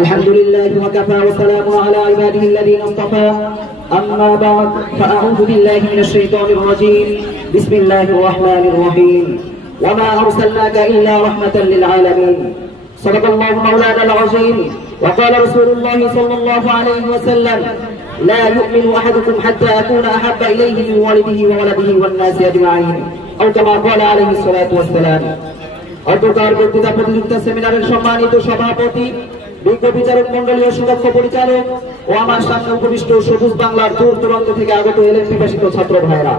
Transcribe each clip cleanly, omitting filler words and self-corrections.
الحمد لله وكفى وسلام على عباده الذين اصطفى أما بعد فأعوذ بالله من الشيطان الرجيم بسم الله الرحمن الرحيم وما أرسلناك إلا رحمة للعالمين صدق الله مولانا العظيم وقال رسول الله صلى الله عليه وسلم لا يؤمن أحدكم حتى أكون أحب إليه من والده وولده والناس أجمعين أو كما قال عليه الصلاة والسلام অন্তর্কার বক্তৃতা প্রতিযোগিতা সেমিনারের সম্মানিত সভাপতি বিজ্ঞ বিচারক মন্ডলীয় সুদক্ষ পরিচালক ও আমার সামনে উপবিষ্ট সবুজ বাংলার দূর দূরান্ত থেকে আগত এলেন পিপাসিত ছাত্র ভাইরা,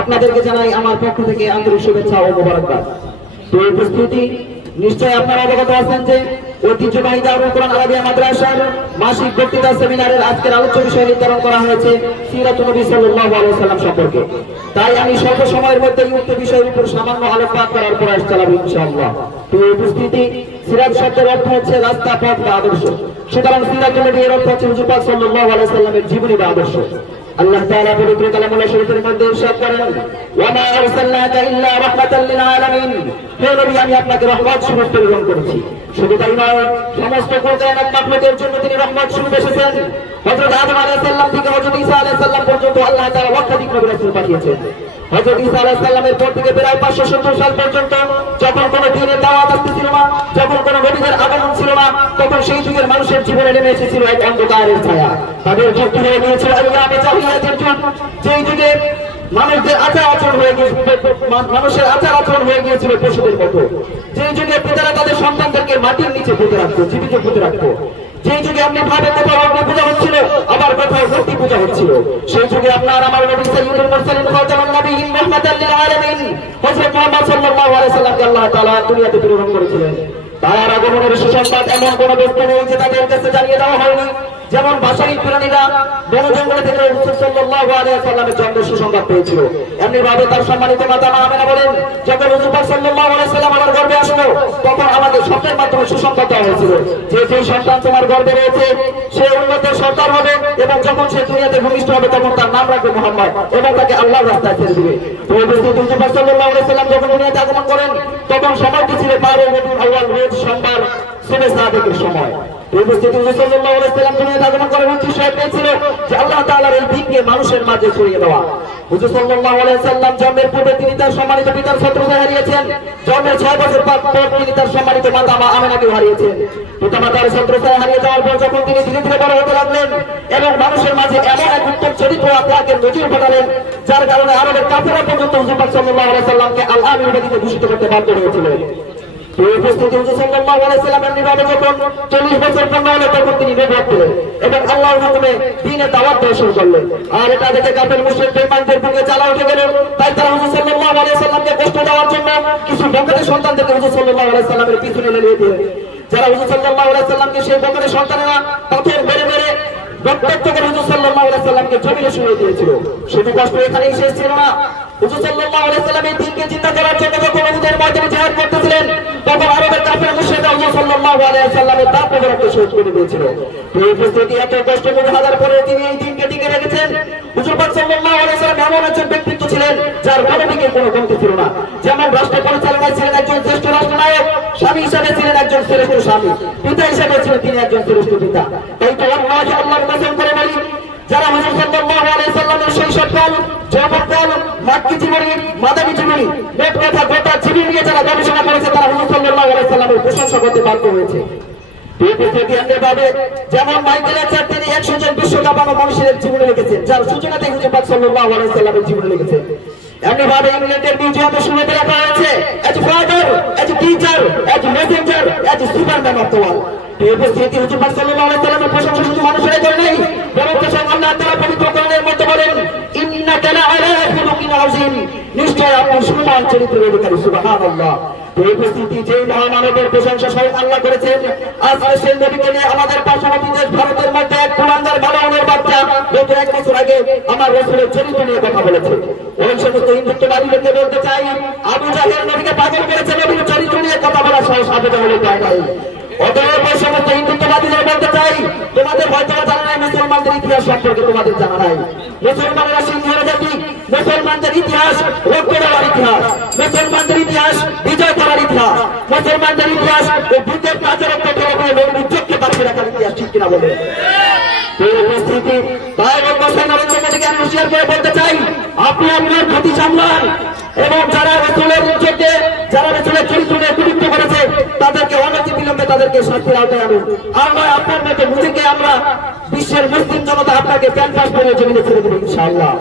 আপনাদেরকে জানাই আমার পক্ষ থেকে আন্তরিক শুভেচ্ছা ও মোবারকবাদ। তো উপস্থিতি নিশ্চয় আপনারা অবগত আছেন যে ঐতিহ্যবাহী দারুল কোরআন আরাবিয়া মাদ্রাসার মাসিক বক্তৃতা সেমিনারের আজকের আলোচ্য বিষয় নির্ধারণ করা হয়েছে সিরাতুন নবী সাল্লাল্লাহু আলাইহি ওয়াসাল্লাম সম্পর্কে। তাই আমি স্বল্প সময়ের মধ্যে উক্ত বিষয়ের উপর সামান্য আলোকপাত করার প্রয়াস চালাবো ইনশাআল্লাহ। তো উপস্থিতি সিরাত শব্দের অর্থ হচ্ছে রাস্তা, পথ বা আদর্শ। সুতরাং সিরাতুন নবী এর অর্থ হচ্ছে হুজুর পাক সাল্লাল্লাহু আলাইহি ওয়াসাল্লামের জীবনী বা আদর্শ। আল্লাহ তাআলা পবিত্র কালামুল্লাহ শরীফের মধ্যে ইরশাদ করেন, ওয়া মা আরসালনাকা ইল্লা রাহমাতাল লিল আলামিন, হে নবী আমি আপনাকে রহমত স্বরূপ প্রেরণ করেছি। শুধু তাই নয়, সমস্ত কায়নাত মাখলুকের জন্য তিনি রহমত স্বরূপ এসেছেন। হযরত আদম আলাইহিস সালাম থেকে হযরত ঈসা আলাইহিস সালাম পর্যন্ত আল্লাহ তাআলা লক্ষাধিক নবী রাসূল পাঠিয়েছেন। হযরত ঈসা আলাইহিস সালামের পর থেকে প্রায় 570 সাল পর্যন্ত যখন কোনো দ্বীনের দাওয়াত আসছিল না, যখন কোনো নবীদের আগমন ছিল না, তখন সেই যুগের মানুষের জীবনে নেমে এসেছিল এক অন্ধকারের ছায়া। তাদের যুগ হয়ে গিয়েছিল আইয়ামে জাহিলিয়াতের যুগ, যেই যুগে মানুষের আচার আচরণ হয়ে গিয়েছিল পশুদের মতো। যেই যুগে পিতারা তাদের সন্তানদেরকে মাটির নিচে পুঁতে রাখতো, জীবিত পুঁতে রাখতো। যেই যুগে আপনি ভাবে কোথাও অগ্নি পূজা হচ্ছিল, আবার কোথাও মূর্তি পূজা হচ্ছিল, সেই যুগে আপনার আমার নবী সাইয়্যিদুল মুরসালিন খাতামুন নবিয়্যিন রাহমাতাল লিল আলামিন হযরত মুহাম্মদ সাল্লাল্লাহু আলাইহি ওয়াসাল্লামকে আল্লাহ তাআলা দুনিয়াতে প্রেরণ করেছিলেন। তার আগমনের সুসংবাদ এমন কোন বস্তু নেই যে তাদের কাছে জানিয়ে দেওয়া হয়নি। যেমন ভাষায়ী প্রাণীরা বন জঙ্গলে থেকে রাসূল সাল্লাল্লাহু আলাইহি ওয়াসাল্লামের জন্মের সুসংবাদ পেয়েছিল, এমনি ভাবে তার সম্মানিত মাতা মা আমেনা বলেন, যখন রাসূল সাল্লাল্লাহু আলাইহি ওয়াসাল্লাম আমার গর্ভে আসলো, তখন আমাদের স্বপ্নের মাধ্যমে সুসংবাদ দেওয়া হয়েছিল যে যে সন্তান তোমার গর্ভে রয়েছে সে উন্নত সন্তান হবে, এবং যখন সে দুনিয়াতে ভূমিষ্ঠ হবে তখন তার নাম রাখবে মুহাম্মদ, এবং তাকে আল্লাহর রাস্তায় ছেড়ে দিবে। তো রাসূল সাল্লাল্লাহু আলাইহি ওয়াসাল্লাম যখন দুনিয়াতে আগমন করেন, তখন সময়টি ছিল 12 রবিউল আউয়াল, রোজ সোমবার সুবহ সাদিকের সময়। উপস্থিত রাসূল সাল্লাল্লাহু আলাইহি ওয়াসাল্লাম দুনিয়াতে আগমন করার উদ্দেশ্য একটাই ছিল যে আল্লাহ তাআলার এই দিনকে মানুষের মাঝে ছড়িয়ে দেওয়া। হুজুর সাল্লাল্লাহু আলাইহি ওয়াসাল্লাম জন্মের পূর্বে তিনি তার সম্মানিত পিতার ছত্রছায়া হারিয়েছেন। জন্মের 6 বছর পর তিনি তার সম্মানিত মাতা মা আমেনাকে হারিয়েছেন। পিতামাতার ছত্রছায়া হারিয়ে যাওয়ার পর যখন তিনি ধীরে ধীরে বড় হতে লাগলেন এবং মানুষের মাঝে এমন এক উত্তম চরিত্র আখলাকের নজির ঘটালেন, যার কারণে আরবের কাফেররা পর্যন্ত হুজুর পাক সাল্লাল্লাহু আলাইহি ওয়াসাল্লামকে আল-আমিন উপাধিতে ভূষিত করতে বাধ্য হয়েছিল। উপস্থিত হুজুর সাল্লাল্লাহু আলাইহি ওয়াসাল্লাম এমনিভাবে যখন 40 বছর পূর্ণ হলো তখন তিনি নবুয়ত পেলেন এবং আল্লাহর হুকুমে দ্বীনের দাওয়াত দেওয়া শুরু করলেন। আর এটা দেখে কাফের মুশরিক বেঈমানদের বুকে জ্বালা উঠে গেল। তাই তারা হুজুর সাল্লাল্লাহু আলাইহি ওয়াসাল্লামকে কষ্ট দেওয়ার জন্য কিছু বকরের সন্তানদেরকে হুজুর সাল্লাল্লাহু আলাইহি ওয়াসাল্লামের পিছনে লেলিয়ে দিলেন। যারা হুজুর সাল্লাল্লাহু আলাইহি ওয়াসাল্লামকে সেই বকরের সন্তানেরা পাথর মেরে মেরে রক্তাক্ত করে হুজুর সাল্লাল্লাহু আলাইহি ওয়াসাল্লামকে জমিনে শুইয়ে দিয়েছিল। শুধু কষ্ট এখানেই শেষ ছিল না, হুজুর সাল্লাল্লাহু আলাইহি ওয়াসাল্লাম এই দিনকে চিন্তা করার জন্য যখন উহুদের ময়দানে জিহাদ করতেছিলেন, তখন আরবের কাফের মুশরিকরা হুজুর সাল্লাল্লাহু আলাইহি ওয়াসাল্লামের দাঁত মোবারককে শহীদ করে দিয়েছিল। এই উপস্থিতি এত কষ্ট করে হাজার পরে তিনি এই দিনকে টিকে রেখেছেন। হুজুর পাক সাল্লাল্লাহু আলাইহি ওয়াসাল্লাম এমন একজন ব্যক্তিত্ব ছিলেন যার কোনো দিকে কোনো কমতি ছিল না। যেমন রাষ্ট্র পরিচালনায় ছিলেন একজন শ্রেষ্ঠ রাষ্ট্রনায়ক, স্বামী হিসেবে ছিলেন একজন শ্রেষ্ঠ স্বামী, পিতা হিসেবে ছিলেন তিনি একজন শ্রেষ্ঠ পিতা। তাই তো আল্লাহর কসম করে বলি, যারা হুজুর সাল্লাল্লাহু আলাইহি ওয়াসাল্লামের শৈশবকাল, যৌবনকাল, মাক্কি জীবনী, মাদানী জীবনী, মোট কথা গোটা জীবন নিয়ে যারা গবেষণা করেছে তারা হুজুর সাল্লাল্লাহু আলাইহি ওয়াসাল্লামের প্রশংসা করতে বাধ্য হয়েছে। যেমন মাইকেল অ্যাচার তিনি 100 জন বিশ্বকাপানো মানুষের জীবনে লিখেছেন, যার সূচনাতে হুজুর পাক সাল্লাল্লাহু আলাইহি ওয়াসাল্লামের জীবনে লিখেছেন। এমনি ভাবে ইংল্যান্ডের মিউজিয়ামে শুরুতে লেখা হয়েছে, as father, as teacher, as messenger, as Superman of the world. এই উপস্থিতি হুজুর পাক সাল্লাল্লাহু আলাইহি ওয়াসাল্লামের প্রশংসা শুধু মানুষেরাই করে নাই, বরং আল্লাহ তাআলা পবিত্র কোরআনের মধ্যে বলেন, ইন্নাকা লাআলা খুলুকিন আযীম, নিশ্চয় আপনি সুমহান চরিত্রের অধিকারী। সুবহানাল্লাহ। এই উপস্থিতি যে মহামানবের প্রশংসা স্বয়ং আল্লাহ করেছেন, আজকে সেই নবীকে নিয়ে আমাদের পার্শ্ববর্তী দেশ ভারতের মধ্যে এক কুলাঙ্গার বানানোর বাচ্চা গত 1 বছর আগে আমার রাসূলের চরিত্র নিয়ে কথা বলেছে। ওই সমস্ত হিন্দুত্ববাদীদেরকে বলতে চাই, আবু জাহেল নবীকে পাগল করেছে, নবীর চরিত্র নিয়ে কথা বলার সাহস আবু জাহেলের পায় নাই। অতএব ওই সমস্ত হিন্দুত্ববাদীদের বলতে চাই, তোমাদের হয়তো জানা নাই মুসলমানদের ইতিহাস সম্পর্কে, তোমাদের জানা নাই। মুসলমানরা সিংহের জাতি, মুসলমানদের ইতিহাস রক্ত দেওয়ার ইতিহাস, মুসলমানদের ইতিহাস বিজয় করার ইতিহাস, মুসলমানদের ইতিহাস বুদ্ধের কাজের রক্ত নবীর ইজ্জতকে বাঁচিয়ে রাখার মক্কার ইতিহাস, ঠিক কিনা বলে? উপস্থিতি তাই নরেন্দ্র মোদীকে আমি হুঁশিয়ার করে বলতে চাই, আপনি আপনার গতি সামলান এবং যারা রাসূলের ইজ্জতকে, যারা রাসূলের চরিত্রকে কুরুত্ব করেছে তাদেরকে অনতি বিলম্বে তাদেরকে শাস্তির আওতায় আনুন। আর নয় আপনার মতো মুজিকে আমরা বিশ্বের মুসলিম জনতা আপনাকে প্যান্ট করে জমিনে ছেড়ে দেবো ইনশাআল্লাহ।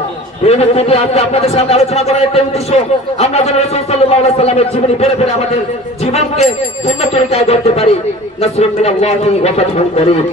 এই মুহূর্তে আজকে আপনাদের সামনে আলোচনা করার একটা উদ্দেশ্য, আমরা যেন রাসূল সাল্লাল্লাহু আলাইহি সাল্লামের জীবনী পড়ে পড়ে আমাদের জীবনকে সুন্নাত তরিকায় গড়তে পারি। নাসরুন মিনাল্লাহি ওয়া ফাতহুন করিম।